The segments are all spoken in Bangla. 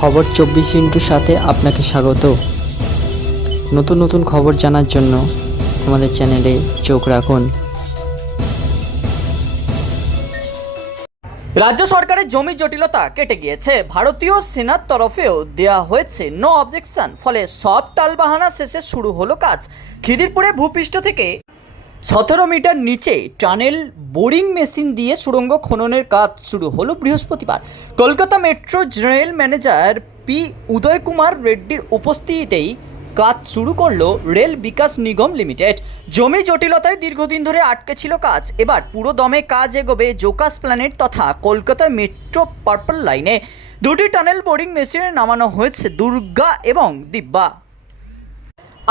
খবর চব্বিশ ইন্টুর সাথে আপনাকে স্বাগত। নতুন নতুন খবর জানার জন্য আমাদের চ্যানেলে চোখ রাখুন। রাজ্য সরকারের জমি জটিলতা কেটে গিয়েছে। ভারতীয় সেনার তরফেও দেয়া হয়েছে নো অবজেকশন ফলে সব টালবাহানা শেষে শুরু হলো কাজ। খিদিরপুরে ভূপৃষ্ঠ থেকে সতেরো মিটার নিচে টানেল বোরিং মেশিন দিয়ে সুড়ঙ্গ খননের কাজ শুরু হলো বৃহস্পতিবার। Kolkata metro general manager P Uday Kumar রেড্ডির উপস্থিতিতেই কাজ শুরু করল রেল বিকাশ নিগম লিমিটেড। জমি জটিলতায় দীর্ঘদিন ধরে আটকে ছিল কাজ। এবার পুরো দমে কাজ এগোবে জোকাস প্ল্যানেট তথা কলকাতা মেট্রো পার্পল লাইনে। দুটি টানেল বোরিং মেশিনে নামানো হয়েছে দুর্গা এবং দিব্যা।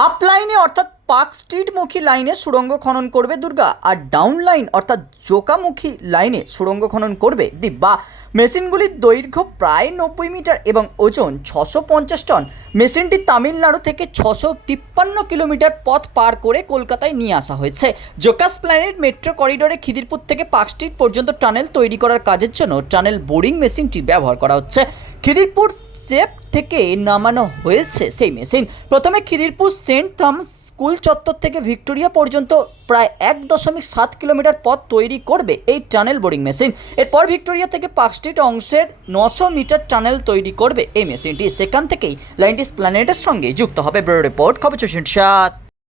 আপলাইনে অর্থাৎ পার্ক স্ট্রিটমুখী লাইনে সুড়ঙ্গ খনন করবে দুর্গা আর ডাউন লাইন অর্থাৎ জোকামুখী লাইনে সুড়ঙ্গ খনন করবে দিব্যা। মেশিনগুলির দৈর্ঘ্য প্রায় নব্বই মিটার এবং ওজন ছশো পঞ্চাশ টন। মেশিনটি তামিলনাড়ু থেকে ছশো তিপ্পান্ন কিলোমিটার পথ পার করে কলকাতায় নিয়ে আসা হয়েছে। জোকাস প্ল্যানেট মেট্রো করিডোরে খিদিরপুর থেকে পার্ক স্ট্রিট পর্যন্ত টানেল তৈরি করার কাজের জন্য টানেল বোরিং মেশিনটি ব্যবহার করা হচ্ছে। খিদিরপুর সেপ থেকে নামানো হয়েছে সেই মেশিন। প্রথমে খিদিরপুর সেন্ট থমস স্কুল চত্বর থেকে ভিক্টোরিয়া পর্যন্ত প্রায় এক দশমিক সাত কিলোমিটার পথ তৈরি করবে এই টানেল বোরিং মেশিন। এরপর ভিক্টোরিয়া থেকে পাঁচটি অংশের নশো মিটার টানেল তৈরি করবে এই মেশিনটি। সেখান থেকেই লাইনটি প্ল্যানেটের সঙ্গে যুক্ত হবে ব্যুরো রিপোর্ট। খবর চৌষট্টি সাত